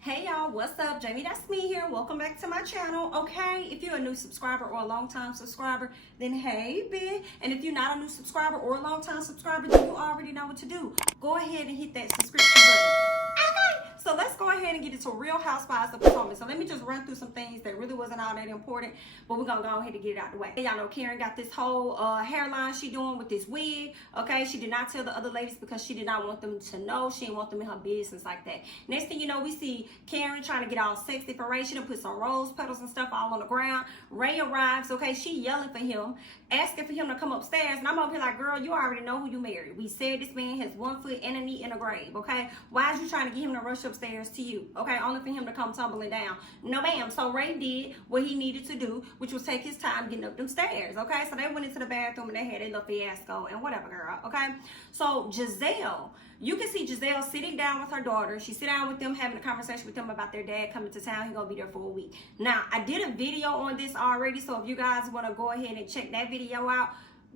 Hey y'all, what's up? Jamithatsme here. Welcome back to my channel. Okay, if you're a new subscriber or a long time subscriber, then hey bitch. And if you're not a new subscriber or a long time subscriber, then you already know what to do. Go ahead and hit that subscription button. Okay, so let's go ahead and get into Real Housewives of Potomac. So let me just run through some things that really wasn't all that important, but we're gonna go ahead and get it out the way. Y'all know Karen got this whole hairline she doing with this wig. Okay, she did not tell the other ladies because she did not want them to know. She didn't want them in her business like that. Next thing you know, we see Karen trying to get all sexy for Ray. She done put some rose petals and stuff all on the ground. Ray arrives, okay, she yelling for him, asking for him to come upstairs, and I'm over here like, girl, you already know who you married. We said this man has 1 foot and a knee in a grave, okay? Why is you trying to get him to rush upstairs to you, okay? Only for him to come tumbling down. No ma'am. So Ray did what he needed to do, which was take his time getting up them stairs, okay? So they went into the bathroom and they had a little fiasco and whatever, girl, okay? So Gizelle, you can see Gizelle sitting down with her daughter. She sit down with them, having a conversation with them about their dad coming to town. He's gonna be there for a week. Now, I did a video on this already, so if you guys want to go ahead and check that video out,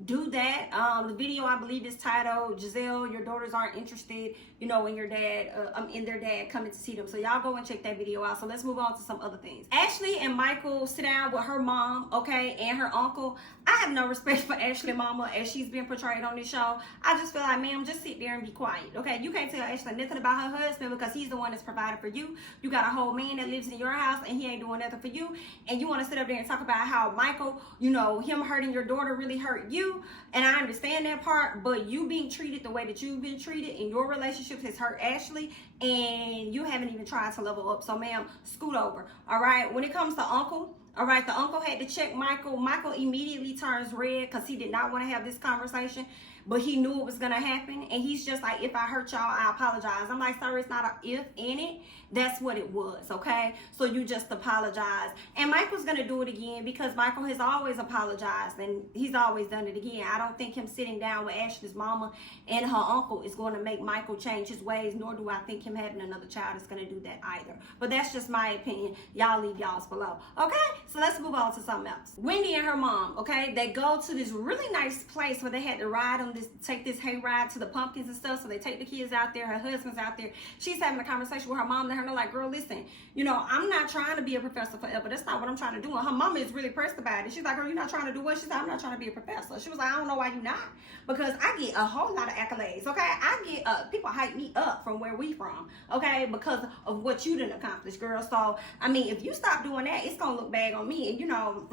do that. The video, I believe, is titled Gizelle, your daughters aren't interested, you know, in your dad, in their dad coming to see them. So y'all go and check that video out. So let's move on to some other things. Ashley and Michael sit down with her mom, okay, and her uncle. I have no respect for Ashley mama as she's been portrayed on this show. I just feel like, ma'am, just sit there and be quiet, okay? You can't tell Ashley nothing about her husband because he's the one that's provided for you. You got a whole man that lives in your house and he ain't doing nothing for you. And you want to sit up there and talk about how Michael, you know, him hurting your daughter really hurt you. And I understand that part, but you being treated the way that you've been treated in your relationships has hurt Ashley, and you haven't even tried to level up. So, ma'am, scoot over. All right. When it comes to uncle, all right, the uncle had to check Michael. Michael immediately turns red because he did not want to have this conversation, but he knew it was going to happen. And he's just like, if I hurt y'all, I apologize. I'm like, sir, it's not a if in it. That's what it was, okay? So you just apologize. And Michael's going to do it again because Michael has always apologized and he's always done it again. I don't think him sitting down with Ashley's mama and her uncle is going to make Michael change his ways, nor do I think him having another child is going to do that either. But that's just my opinion. Y'all leave y'all's below, okay? So let's move on to something else. Wendy and her mom, okay, they go to this really nice place where they had to ride on this, take this hayride to the pumpkins and stuff. So they take the kids out there, her husband's out there. She's having a conversation with her mom and her. They're like, girl, listen, you know, I'm not trying to be a professor forever. That's not what I'm trying to do. And her mama is really pressed about it. She's like, girl, you're not trying to do what? She said, I'm not trying to be a professor. She was like, I don't know why you're not. Because I get a whole lot of accolades, okay? I get, people hype me up from where we from, okay? Because of what you done accomplished, girl. So, I mean, if you stop doing that, it's going to look bad on me. And, you know,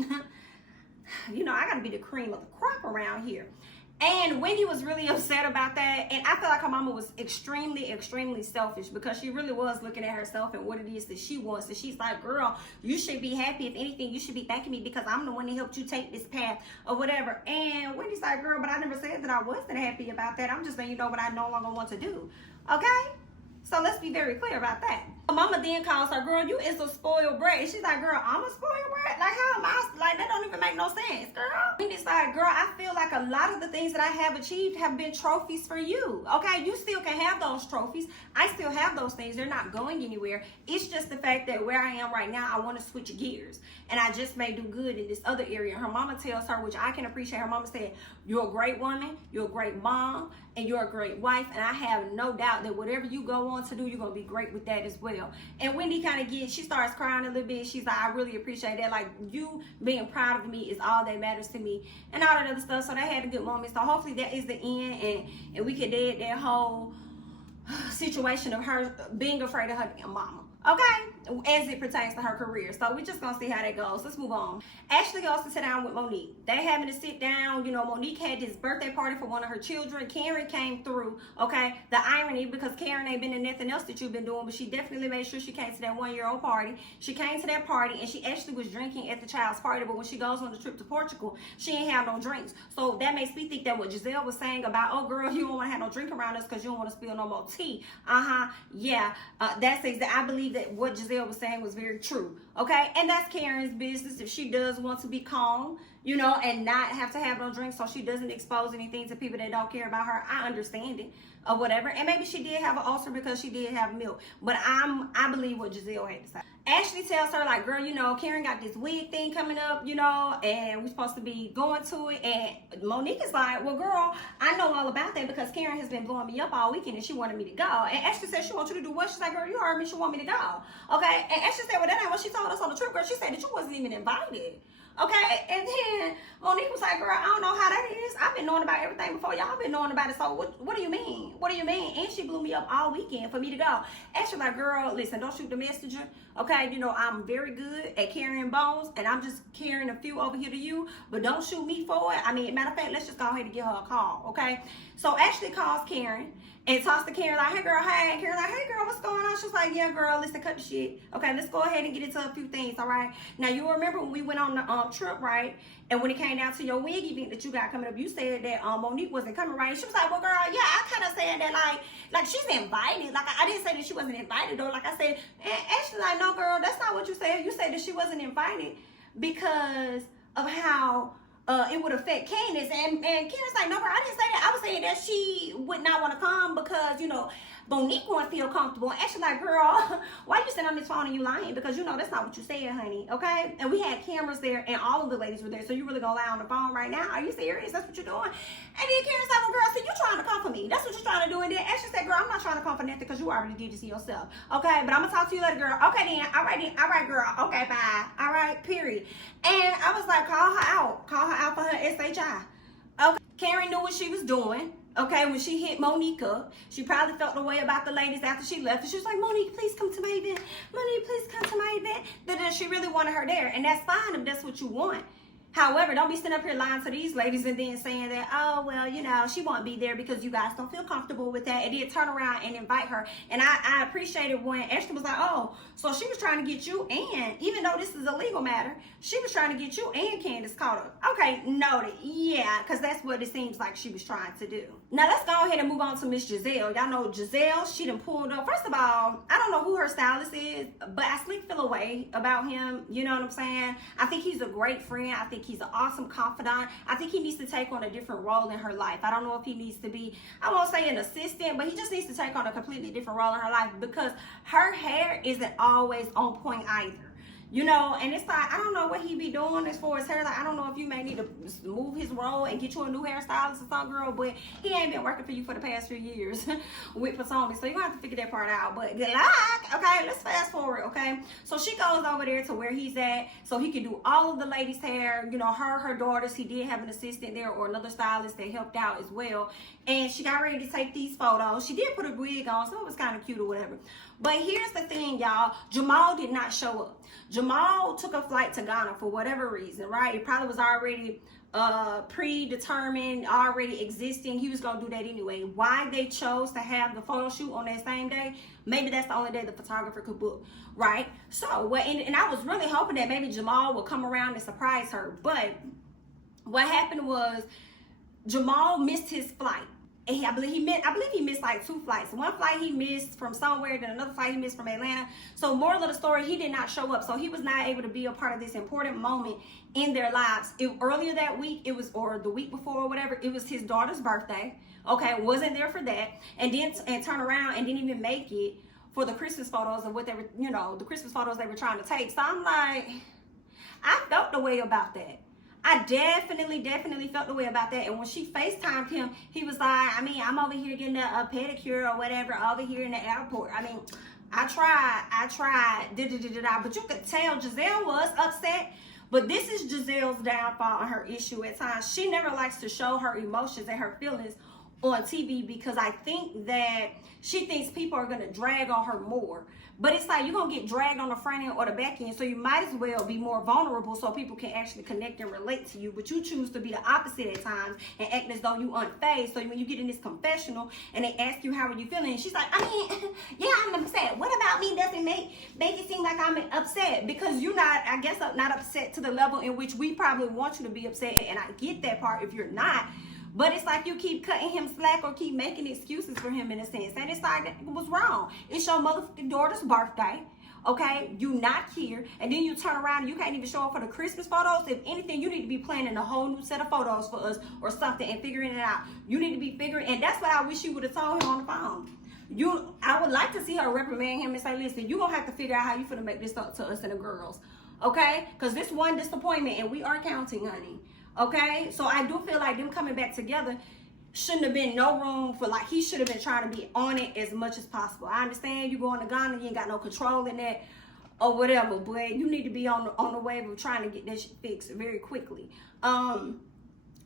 I got to be the cream of the crop around here. And Wendy was really upset about that. And I feel like her mama was extremely, extremely selfish because she really was looking at herself and what it is that she wants. And she's like, girl, you should be happy. If anything, you should be thanking me because I'm the one that helped you take this path or whatever. And Wendy's like, girl, but I never said that I wasn't happy about that. I'm just letting you know what I no longer want to do. Okay? So let's be very clear about that. Her mama then calls her, girl, you is a spoiled brat. And she's like, girl, I'm a spoiled brat? Like, how am I? Like, that don't even make no sense, girl. And it's like, girl, I feel like a lot of the things that I have achieved have been trophies for you. Okay, you still can have those trophies. I still have those things. They're not going anywhere. It's just the fact that where I am right now, I want to switch gears. And I just may do good in this other area. Her mama tells her, which I can appreciate. Her mama said, you're a great woman, you're a great mom, and you're a great wife. And I have no doubt that whatever you go on to do, you're going to be great with that as well. And Wendy kind of she starts crying a little bit. She's like, I really appreciate that. Like, you being proud of me is all that matters to me. And all that other stuff. So they had a good moment. So hopefully that is the end. And we can dead that whole situation of her being afraid of her damn mama. Okay, as it pertains to her career. So we're just gonna see how that goes. Let's move on. Ashley goes to sit down with Monique. They having to sit down. You know, Monique had this birthday party for one of her children. Karen came through. Okay, the irony, because Karen ain't been in nothing else that you've been doing, but she definitely made sure she came to that 1-year-old party. She came to that party and she actually was drinking at the child's party, but when she goes on the trip to Portugal, she ain't have no drinks. So that makes me think that what Gizelle was saying about, oh girl, you don't want to have no drink around us because you don't want to spill no more tea. Yeah, that's exactly. I believe that what Gizelle was saying was very true, okay? And that's Karen's business. If she does want to be calm, you know, and not have to have no drinks so she doesn't expose anything to people that don't care about her. I understand it or whatever. And maybe she did have an ulcer because she did have milk. But I believe what Gizelle had to say. Ashley tells her, like, girl, you know, Karen got this wig thing coming up, you know, and we're supposed to be going to it. And Monique is like, well, girl, I know all about that because Karen has been blowing me up all weekend and she wanted me to go. And Ashley said she wants you to do what? She's like, girl, you heard me. She want me to go. Okay. And Ashley said, well, that ain't what she told us on the trip, girl. She said that you wasn't even invited. Okay, and then Monique was like, girl, I don't know how that is. I've been knowing about everything before y'all been knowing about it. So what do you mean? What do you mean? And she blew me up all weekend for me to go. Actually, like, girl, listen, don't shoot the messenger. Okay, you know, I'm very good at carrying bones, and I'm just carrying a few over here to you, but don't shoot me for it. I mean, matter of fact, let's just go ahead and give her a call, okay? So Ashley calls Karen and talks to Karen like, hey, girl, hey. Karen like, hey, girl, what's going on? She's like, yeah, girl, listen, cut the shit. Okay, let's go ahead and get into a few things, all right? Now, you remember when we went on the trip, right? And when it came down to your wig event that you got coming up, you said that Monique wasn't coming, right? She was like, well, girl, yeah, I kind of said that, like she's invited. Like, I didn't say that she wasn't invited, though. Like I said, and Ashley like, no, girl, that's not what you said. You said that she wasn't invited because of how it would affect Candiace. And Candiace like, no, girl, I didn't say that. I was saying that she would not want to come because, you know, Monique won't feel comfortable. And Ashley like, girl, why you sitting on this phone and you lying? Because you know that's not what you said, honey, okay? And we had cameras there and all of the ladies were there. So you really gonna lie on the phone right now? Are you serious? That's what you're doing? And then Karen's like, well, girl, see, you trying to come for me. That's what you're trying to do. And then Ashley said, girl, I'm not trying to come for nothing because you already did this to yourself, okay? But I'm gonna talk to you later, girl. Okay, then. All right, girl. Okay, bye. All right, period. And I was like, call her out. Call her out for her SHI. Okay, Karen knew what she was doing. Okay, when she hit Monique up, she probably felt the way about the ladies after she left. And she was like, Monique, please come to my event. Monique, please come to my event. Then she really wanted her there. And that's fine if that's what you want. However, don't be sitting up here lying to these ladies and then saying that, oh, well, you know, she won't be there because you guys don't feel comfortable with that. And then turn around and invite her. And I appreciated when Ashley was like, oh, so she was trying to get you and, even though this is a legal matter, she was trying to get you and Candiace caught up. Okay, noted. Yeah, because that's what it seems like she was trying to do. Now, let's go ahead and move on to Miss Gizelle. Y'all know Gizelle, she done pulled up. First of all, I don't know who her stylist is, but I slick feel away about him. You know what I'm saying? I think he's a great friend. I think he's an awesome confidant. I think he needs to take on a different role in her life. I don't know if he needs to be, I won't say an assistant, but he just needs to take on a completely different role in her life because her hair isn't always on point either. You know, and it's like, I don't know what he be doing as far as hair. Like, I don't know if you may need to move his role and get you a new hairstylist or something, girl, but he ain't been working for you for the past few years with Potomac, so you're gonna have to figure that part out. But good luck. Okay, let's fast forward, okay? So she goes over there to where he's at so he can do all of the ladies' hair, you know, her daughters. He did have an assistant there or another stylist that helped out as well. And she got ready to take these photos. She did put a wig on, so it was kind of cute or whatever. But here's the thing, y'all. Jamal did not show up. Jamal took a flight to Ghana for whatever reason, right? It probably was already predetermined, already existing. He was going to do that anyway. Why they chose to have the photo shoot on that same day, maybe that's the only day the photographer could book, right? So, and I was really hoping that maybe Jamal would come around and surprise her. But what happened was Jamal missed his flight. And I believe he missed like 2 flights. One flight he missed from somewhere, then another flight he missed from Atlanta. So moral of the story, he did not show up. So he was not able to be a part of this important moment in their lives. Earlier that week, or the week before or whatever, it was his daughter's birthday. Okay, wasn't there for that. And then turn around and didn't even make it for the Christmas photos of what they were, you know, the Christmas photos they were trying to take. So I'm like, I felt the way about that. I definitely felt the way about that. And when she FaceTimed him, he was like, I mean, I'm over here getting a pedicure or whatever over here in the airport. I mean, I tried, but you could tell Gizelle was upset. But this is Gizelle's downfall and her issue at times. She never likes to show her emotions and her feelings on TV because I think that she thinks people are going to drag on her more. But it's like you're going to get dragged on the front end or the back end, so you might as well be more vulnerable so people can actually connect and relate to you. But you choose to be the opposite at times and act as though you unfazed. So when you get in this confessional and they ask you how are you feeling, she's like, I mean, yeah, I'm upset. What about me doesn't make it seem like I'm upset? Because you're not, I guess, not upset to the level in which we probably want you to be upset. And I get that part if you're not. But it's like you keep cutting him slack or keep making excuses for him in a sense. And it's like, it was wrong. It's your motherfucking daughter's birthday. okay? You not here, and then you turn around and you can't even show up for the Christmas photos. If anything, you need to be planning a whole new set of photos for us or something and figuring it out. You need to be figuring, and that's what I wish you would have told him on the phone. I would like to see her reprimand him and say, listen, you're going to have to figure out how you finna make this up to us and the girls, okay? Because this one disappointment, and we are counting, honey, okay? So I do feel like them coming back together shouldn't have been no room for, like, he should have been trying to be on it as much as possible. I understand you going to Ghana, you ain't got no control in that or whatever, but you need to be on the wave of trying to get that shit fixed very quickly.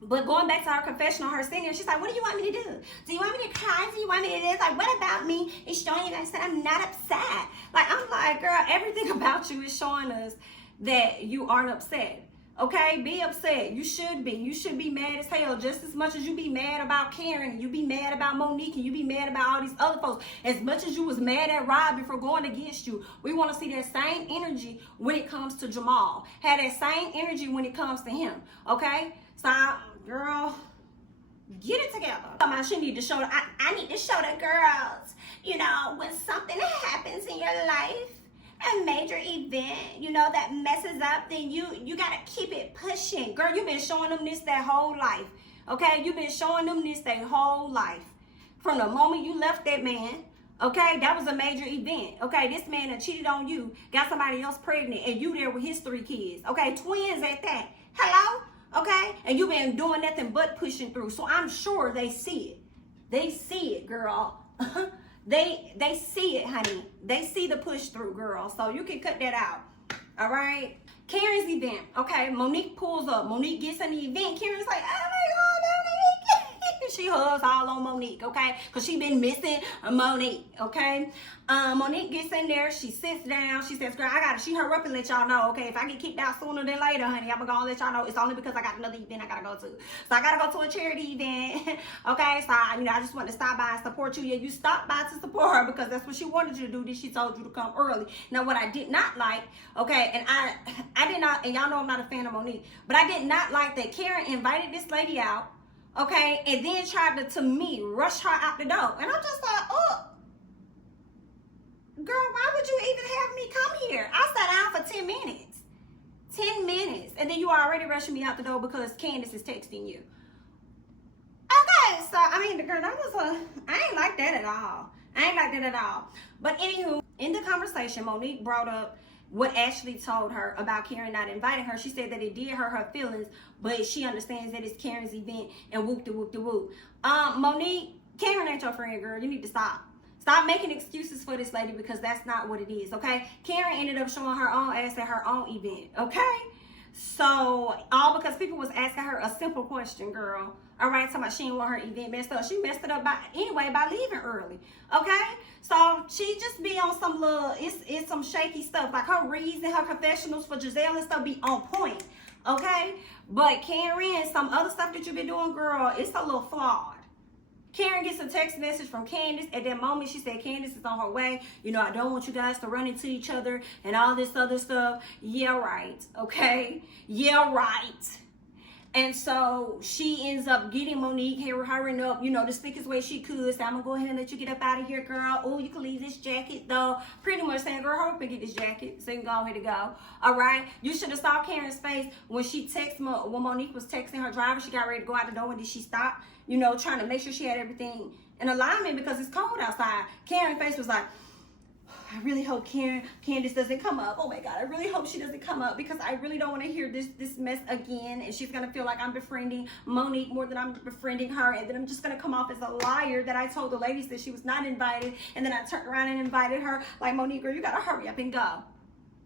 But going back to her confessional, her singing, she's like, what do you want me to do? Do you want me to cry? Do you want me to this? Like, what about me is showing you guys that I'm not upset? Like, I'm like, girl, everything about you is showing us that you aren't upset. Okay? Be upset. You should be. You should be mad as hell just as much as you be mad about Karen, and you be mad about Monique, and you be mad about all these other folks. As much as you was mad at Robyn for going against you, we want to see that same energy when it comes to Jamal. Have that same energy when it comes to him. Okay? So, girl, get it together. She need to show, I need to show the girls, you know, when something happens in your life, a major event, you know, that messes up, then you gotta keep it pushing. Girl, you've been showing them this their whole life, okay? You've been showing them this their whole life. From the moment you left that man, okay? That was a major event, okay? This man that cheated on you, got somebody else pregnant, and you there with his 3 kids, okay? Twins at that. Hello? Okay? And you've been doing nothing but pushing through. So I'm sure they see it. They see it, girl. They see it, honey. They see the push through, girl. So you can cut that out. All right? Karen's event. Okay? Monique pulls up. Monique gets in the event. Karen's like, oh my God, Monique. She hugs all on Monique, okay? Because she been missing Monique, okay? Monique gets in there. She sits down. She says, girl, she hurry up and let y'all know, okay? If I get kicked out sooner than later, honey, I'm going to let y'all know. It's only because I got another event I got to go to. So I got to go to a charity event, okay? So, I just want to stop by and support you. Yeah, you stopped by to support her because that's what she wanted you to do. Then she told you to come early. Now, what I did not like, okay, and I did not, and y'all know I'm not a fan of Monique, but I did not like that Karen invited this lady out, okay, and then tried to me, rush her out the door. And I'm just like, oh, girl, why would you even have me come here? I sat down for 10 minutes. 10 minutes. And then you already rushing me out the door because Candiace is texting you. Okay, so, the girl, I ain't like that at all. I ain't like that at all. But anywho, in the conversation, Monique brought up what Ashley told her about Karen not inviting her. She said that it did hurt her feelings, but she understands that it's Karen's event and whoop-de-whoop-de-whoop. Monique, Karen ain't your friend, girl. You need to stop. Stop making excuses for this lady because that's not what it is, okay? Karen ended up showing her own ass at her own event, okay? So, all because people was asking her a simple question, girl. All right, talking about she didn't want her event messed up. She messed it up by leaving early, okay? So, she just be on some little, it's some shaky stuff. Like her reads and her confessionals for Gizelle and stuff be on point, okay? But Karen, some other stuff that you've been doing, girl, it's a little flawed. Karen gets a text message from Candiace. At that moment, she said Candiace is on her way. You know, I don't want you guys to run into each other and all this other stuff. Yeah, right. Okay? Yeah, right. And so she ends up getting Monique, hurrying up, you know, the slickest way she could. So I'm going to go ahead and let you get up out of here, girl. Oh, you can leave this jacket, though. Pretty much saying, girl, hurry up and get this jacket so you can go ahead and go. All right? You should have saw Karen's face when she texted, when Monique was texting her driver. She got ready to go out the door, and then she stopped, you know, trying to make sure she had everything in alignment because it's cold outside. Karen's face was like, I really hope Candiace doesn't come up. Oh my God, I really hope she doesn't come up because I really don't want to hear this mess again. And she's going to feel like I'm befriending Monique more than I'm befriending her. And then I'm just going to come off as a liar that I told the ladies that she was not invited. And then I turned around and invited her. Like, Monique, girl, you got to hurry up and go.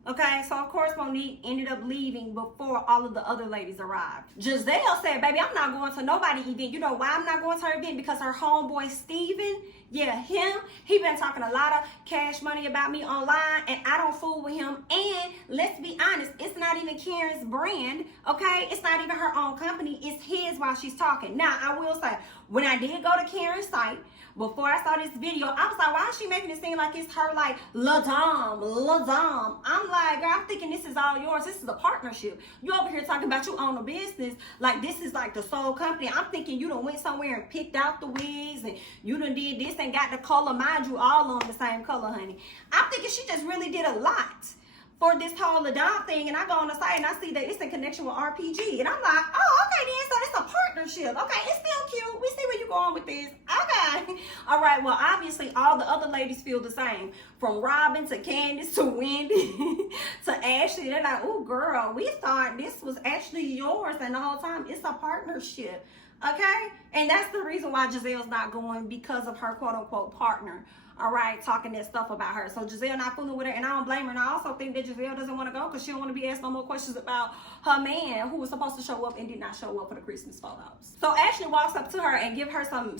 Okay, so of course Monique ended up leaving before all of the other ladies arrived. Giselle said, baby, I'm not going to nobody's event. You know why I'm not going to her event? Because her homeboy Steven, yeah, he been talking a lot of cash money about me online, and I don't fool with him. And let's be honest, it's not even Karen's brand, okay? It's not even her own company. It's his while she's talking. Now, I will say, when I did go to Karen's site, before I saw this video, I was like, why is she making it seem like it's her, like, La Dame? I'm like, girl, I'm thinking this is all yours. This is a partnership. You over here talking about you own a business. Like, this is like the sole company. I'm thinking you done went somewhere and picked out the wigs, and you done did this pants and got the color, mind you, all on the same color, honey. I'm thinking she just really did a lot for this whole Ladon thing, and I go on the site and I see that it's in connection with RPG, and I'm like, oh, okay then, so it's a partnership. Okay, it's still cute. We see where you're going with this. Okay. All right, well, obviously, all the other ladies feel the same. From Robyn to Candiace to Wendy to Ashley. They're like, oh, girl, we thought this was actually yours, and the whole time, it's a partnership. Okay? And that's the reason why Gizelle's not going, because of her quote-unquote partner. All right, talking that stuff about her. So Gizelle not fooling with her, and I don't blame her. And I also think that Gizelle doesn't want to go because she don't want to be asked no more questions about her man who was supposed to show up and did not show up for the Christmas photos. So Ashley walks up to her and give her some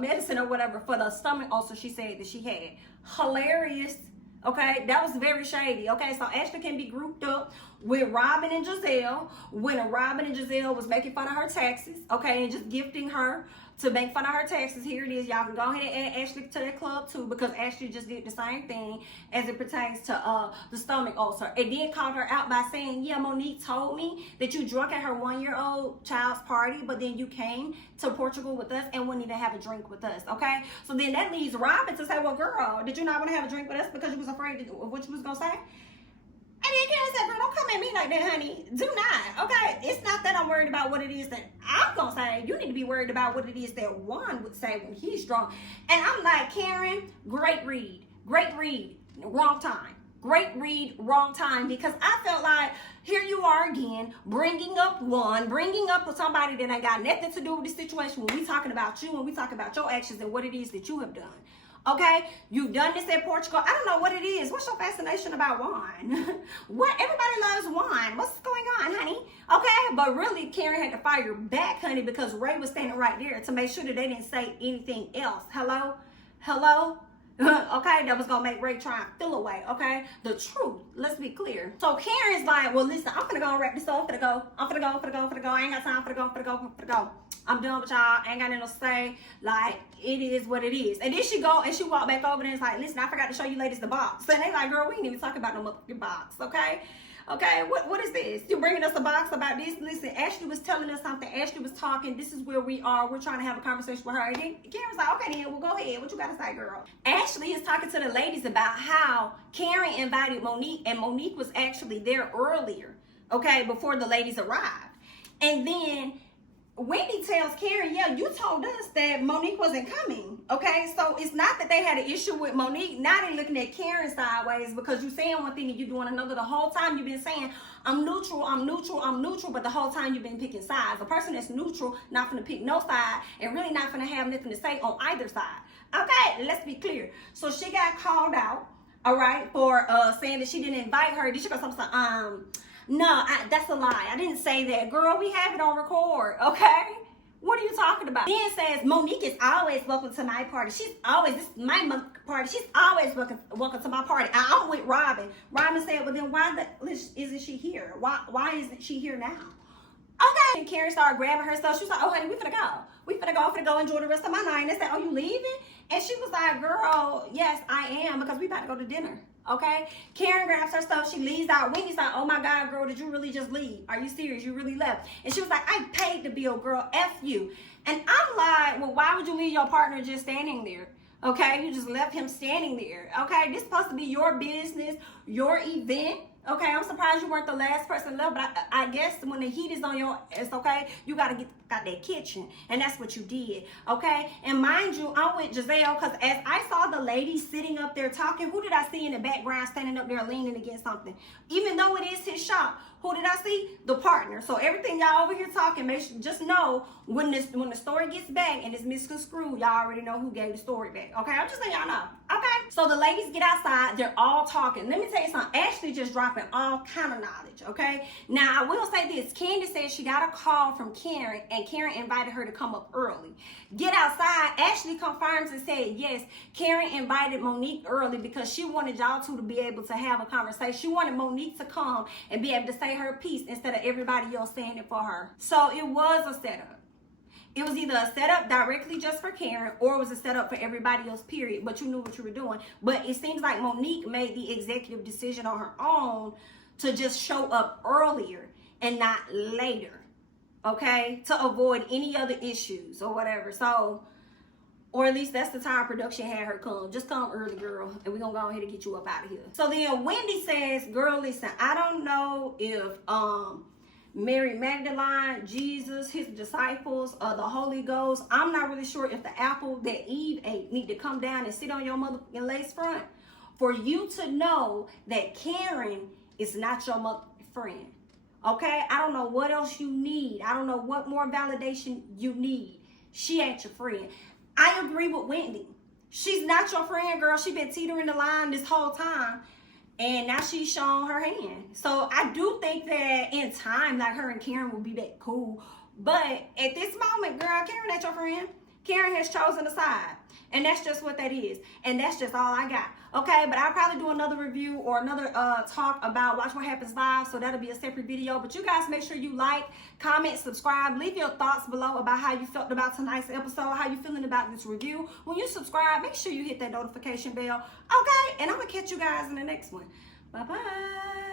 medicine or whatever for the stomach ulcer she said that she had. Hilarious. Okay, that was very shady. Okay, so Ashley can be grouped up with Robyn and Gizelle when Robyn and Gizelle was making fun of her taxes, okay, and just gifting her to make fun of her taxes. Here it is. Y'all can go ahead and add Ashley to that club too, because Ashley just did the same thing as it pertains to the stomach ulcer. It did call her out by saying, yeah, Monique told me that you drunk at her 1-year-old child's party, but then you came to Portugal with us and wouldn't even have a drink with us, okay? So then that leaves Robyn to say, well, girl, did you not want to have a drink with us because you was afraid of what you was going to say? And then Candiace said, girl, don't come at me like that, honey. Do not, okay? It's not that I'm worried about what it is that I'm going to say. You need to be worried about what it is that Juan would say when he's drunk. And I'm like, Karen, great read, wrong time. Great read, wrong time. Because I felt like here you are again, bringing up Juan, bringing up somebody that ain't got nothing to do with the situation when we talking about you, when we talking about your actions and what it is that you have done. Okay, you've done this at Portugal. I don't know what it is. What's your fascination about wine? What? Everybody loves wine. What's going on, honey? Okay, but really, Karen had to fire back, honey, because Ray was standing right there to make sure that they didn't say anything else. Hello? Okay, that was gonna make Ray try and feel away. Okay, the truth. Let's be clear. So Karen's like, well, listen, I'm finna go and wrap this up. I'm finna go. I ain't got time. Finna go. I'm done with y'all. I ain't got nothing to say. Like, it is what it is. And then she go and she walk back over there and it's like, listen, I forgot to show you ladies the box. And they like, girl, we ain't even talking about no motherfucking box. Okay. Okay, what is this? You bringing us a box about this? Listen, Ashley was telling us something. Ashley was talking. This is where we are. We're trying to have a conversation with her. And then Karen was like, okay, then, well, go ahead. What you got to say, girl? Ashley is talking to the ladies about how Karen invited Monique, and Monique was actually there earlier, okay, before the ladies arrived. And then Wendy tells Karen, yeah, you told us that Monique wasn't coming, okay? So it's not that they had an issue with Monique. Now they're looking at Karen sideways because you're saying one thing and you're doing another. The whole time you've been saying, I'm neutral, but the whole time you've been picking sides. A person that's neutral, not gonna pick no side, and really not gonna have nothing to say on either side. Okay, let's be clear. So she got called out, all right, for saying that she didn't invite her. Did she go something? No, that's a lie. I didn't say that. Girl, we have it on record, okay? What are you talking about? Then says, Monique is always welcome to my party. She's always, this is my party. She's always welcome to my party. I'm with Robyn. Robyn said, well, then why isn't she here? Why isn't she here now? Okay. And Karen started grabbing her stuff. She was like, oh, honey, we finna go. I'm finna go enjoy the rest of my night. And they said, oh, you leaving? And she was like, girl, yes, I am, because we about to go to dinner. Okay, Karen grabs her stuff, she leaves out. Wendy's like, oh my God, girl, did you really just leave? Are you serious? You really left? And she was like, I paid the bill, girl, F you. And I'm like, well, why would you leave your partner just standing there? Okay, you just left him standing there. Okay, this is supposed to be your business, your event. Okay, I'm surprised you weren't the last person left, but I guess when the heat is on your ass, okay, you gotta get out that kitchen, and that's what you did, okay? And mind you, I'm with Gizelle, because as I saw the lady sitting up there talking, who did I see in the background standing up there leaning against something? Even though it is his shop, who did I see? The partner. So everything y'all over here talking, just know when the story gets back and it's misconstrued, y'all already know who gave the story back, okay? I'm just letting y'all know, okay? So the ladies get outside, they're all talking. Let me tell you something, Ashley just dropping all kind of knowledge, okay? Now, I will say this, Candiace said she got a call from Karen, and Karen invited her to come up early. Get outside, Ashley confirms and said, yes, Karen invited Monique early because she wanted y'all two to be able to have a conversation. She wanted Monique to come and be able to say her piece instead of everybody else saying it for her. So it was a setup. It was either a setup directly just for Karen, or it was a setup for everybody else, period. But you knew what you were doing. But it seems like Monique made the executive decision on her own to just show up earlier and not later, okay? To avoid any other issues or whatever. So Or at least that's the time production had her come. Just come early, girl, and we're gonna go ahead and get you up out of here. So then Wendy says, girl, listen, I don't know if Mary Magdalene, Jesus, his disciples, the Holy Ghost, I'm not really sure if the apple that Eve ate need to come down and sit on your motherfucking lace front for you to know that Karen is not your motherfucking friend. Okay? I don't know what else you need. I don't know what more validation you need. She ain't your friend. I agree with Wendy. She's not your friend, girl. She been teetering the line this whole time. And now she's shown her hand. So I do think that in time, like, her and Karen will be back cool. But at this moment, girl, Karen ain't your friend. Karen has chosen a side. And that's just what that is. And that's just all I got. Okay, but I'll probably do another review or another talk about Watch What Happens Live. So that'll be a separate video. But you guys make sure you like, comment, subscribe. Leave your thoughts below about how you felt about tonight's episode. How you feeling about this review. When you subscribe, make sure you hit that notification bell. Okay, and I'm going to catch you guys in the next one. Bye-bye.